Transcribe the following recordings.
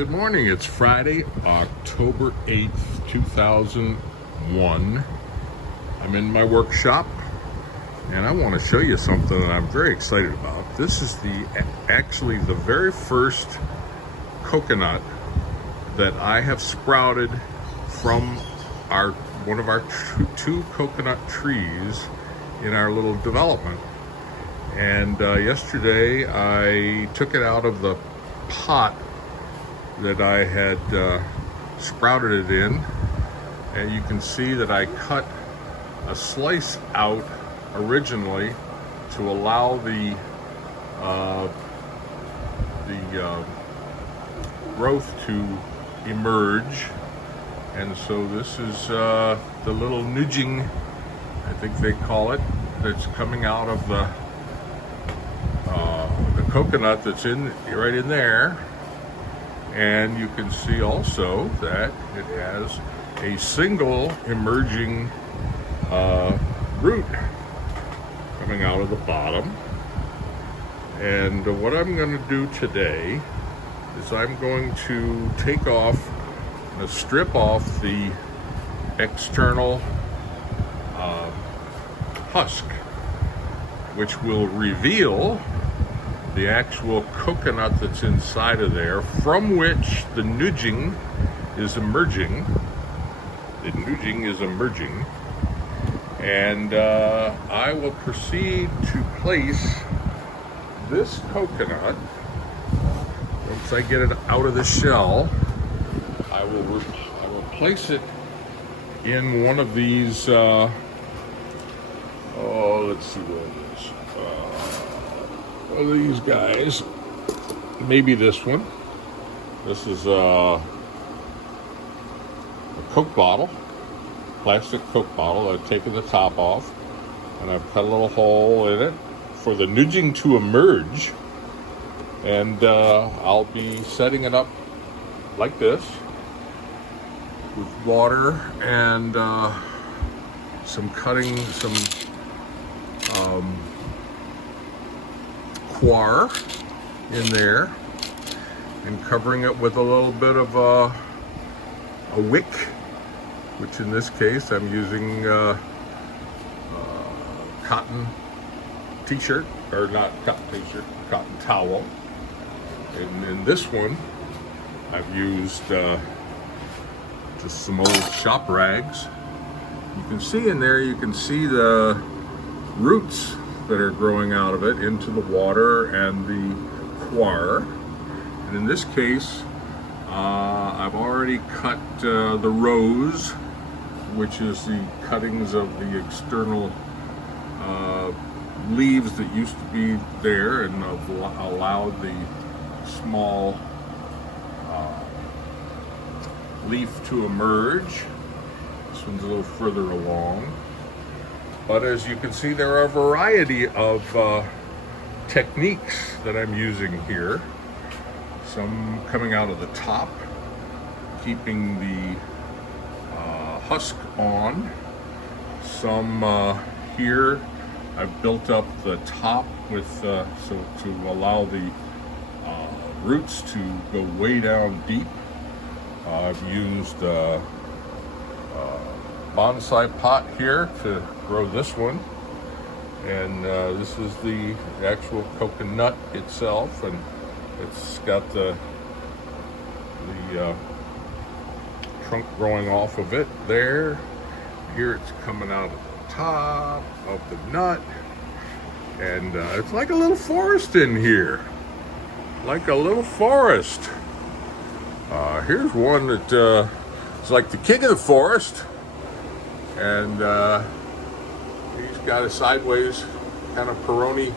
Good morning. It's Friday, October 8th, 2001. I'm in my workshop and I want to show you something that I'm very excited about. This is actually the very first coconut that I have sprouted from one of our two coconut trees in our little development. And yesterday I took it out of the pot that I had sprouted it in, and you can see that I cut a slice out originally to allow the growth to emerge. And so this is the little nudging, I think they call it, that's coming out of the coconut that's right in there. And you can see also that it has a single emerging root coming out of the bottom. And what I'm going to do today is I'm going to strip off the external husk, which will reveal the actual coconut that's inside of there, from which the nudging is emerging. The nudging is emerging. And I will proceed to place this coconut, once I get it out of the shell, I will place it in one of these, let's see what it is. One of these guys, maybe this one. This is a Coke bottle, plastic Coke bottle. I've taken the top off and I've cut a little hole in it for the nudging to emerge. And I'll be setting it up like this with water and some coir in there, and covering it with a little bit of a wick, which in this case I'm using cotton t-shirt, or not cotton t-shirt, cotton towel. And in this one I've used just some old shop rags. You can see in there, you can see the roots that are growing out of it into the water and the coir. And in this case, I've already cut the rose, which is the cuttings of the external leaves that used to be there, and I've allowed the small leaf to emerge. This one's a little further along. But as you can see, there are a variety of techniques that I'm using here. Some coming out of the top, keeping the husk on. Some here, I've built up the top with so to allow the roots to go way down deep. I've used bonsai pot here to grow this one, and this is the actual coconut itself, and it's got the trunk growing off of it there. Here it's coming out of the top of the nut, and it's like a little forest in here, like a little forest. Here's one that is like the king of the forest. And he's got a sideways kind of Peroni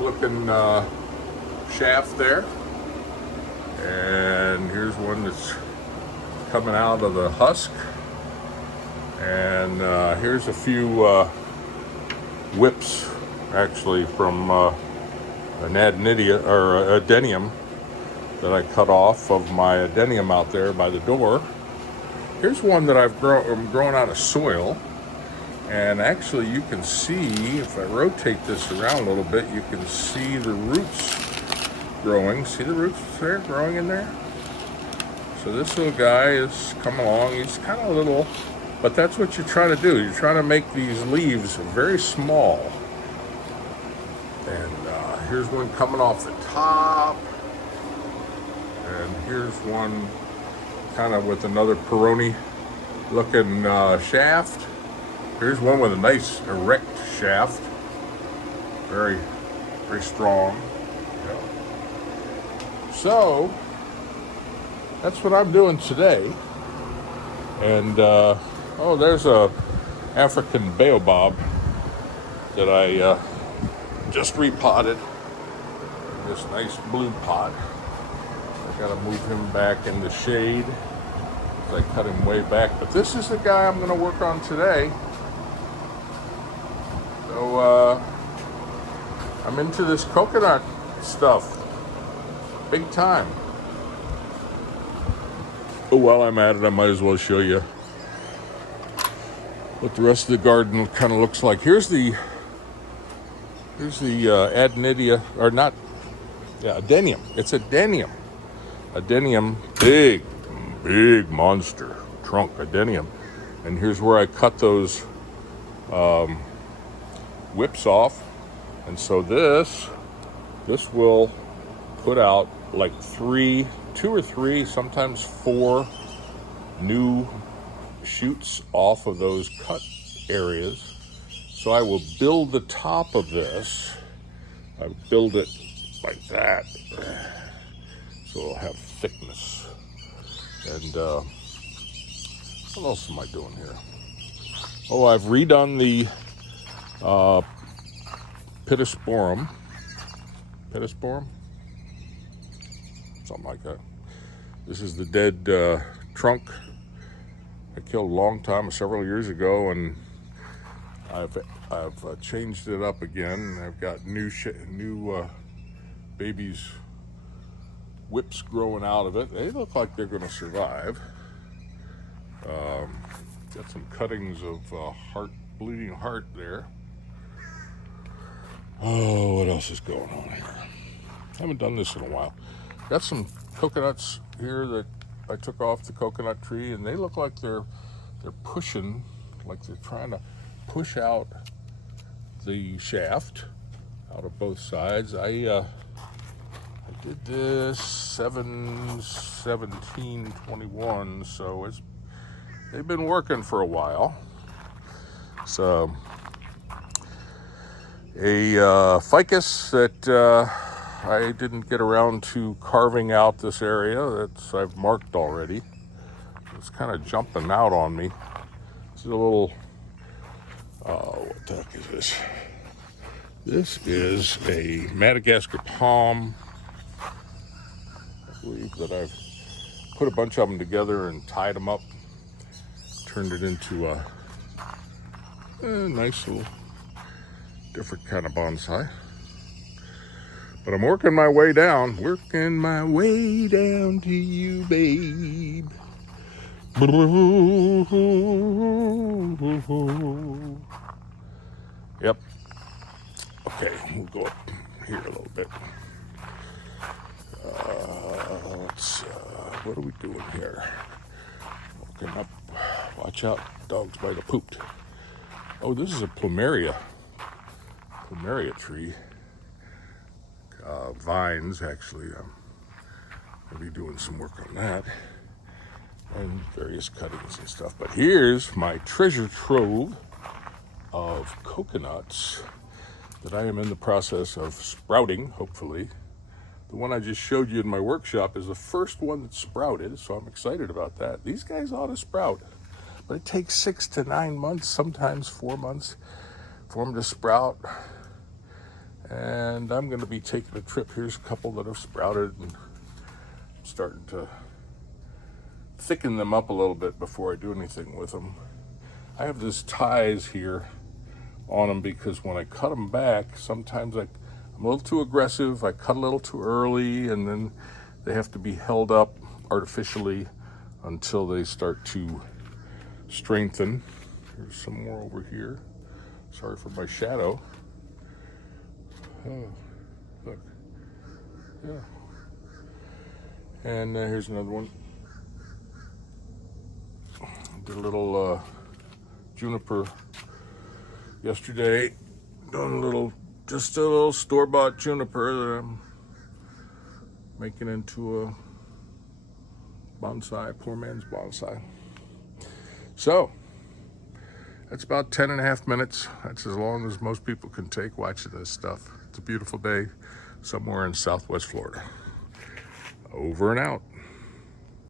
looking shaft there. And here's one that's coming out of the husk. And here's a few whips, actually, from an adenium that I cut off of my adenium out there by the door. Here's one that I've grown out of soil, and actually you can see, if I rotate this around a little bit, you can see the roots growing. See the roots there growing in there? So this little guy is coming along. He's kind of little, but that's what you're trying to do. You're trying to make these leaves very small. And here's one coming off the top. And here's one kind of with another Peroni looking shaft. Here's one with a nice erect shaft. Very, very strong. Yeah. So that's what I'm doing today. And oh, there's a African baobab that I just repotted. This nice blue pot. I gotta move him back in the shade. I cut him way back, but this is the guy I'm gonna work on today. So I'm into this coconut stuff, big time. Oh, while I'm at it, I might as well show you what the rest of the garden kind of looks like. Here's the adenidia, or not, yeah, adenium. It's adenium. Adenium, big monster trunk adenium. And here's where I cut those whips off. And so this will put out like two or three, sometimes 4 new shoots off of those cut areas. So I will build the top of this. I build it like that, so it'll have thickness. And what else am I doing here? Oh, I've redone the pittosporum, something like that. This is the dead trunk I killed a long time, several years ago, and I've changed it up again. I've got new babies whips growing out of it. They look like they're going to survive. Got some cuttings of bleeding heart there. Oh, what else is going on here? Haven't done this in a while. Got some coconuts here that I took off the coconut tree, and they look like they're pushing, like they're trying to push out the shaft out of both sides. I did this 7/17/21, so they've been working for a while. So a ficus that I didn't get around to carving out this area that I've marked already. It's kind of jumping out on me. This is a little, what the heck is this? This is a Madagascar palm. I believe that I've put a bunch of them together and tied them up, turned it into a nice little different kind of bonsai. But I'm working my way down to you, babe. Yep. Okay, we'll go up here a little bit. What are we doing here? Walking up. Watch out, dogs might have pooped. Oh, this is a plumeria tree. Vines, actually. I'll be doing some work on that. And various cuttings and stuff. But here's my treasure trove of coconuts that I am in the process of sprouting, hopefully. The one I just showed you in my workshop is the first one that sprouted, so I'm excited about that. These guys ought to sprout, but it takes 6 to 9 months, sometimes 4 months, for them to sprout. And I'm going to be taking a trip. Here's a couple that have sprouted, and I'm starting to thicken them up a little bit before I do anything with them. I have these ties here on them because when I cut them back, sometimes I'm a little too aggressive. I cut a little too early, and then they have to be held up artificially until they start to strengthen. There's some more over here. Sorry for my shadow. Oh, look. Yeah. And here's another one. Did a little juniper yesterday. Done just a little store-bought juniper that I'm making into a bonsai, poor man's bonsai. So, that's about 10.5 minutes. That's as long as most people can take watching this stuff. It's a beautiful day somewhere in Southwest Florida. Over and out.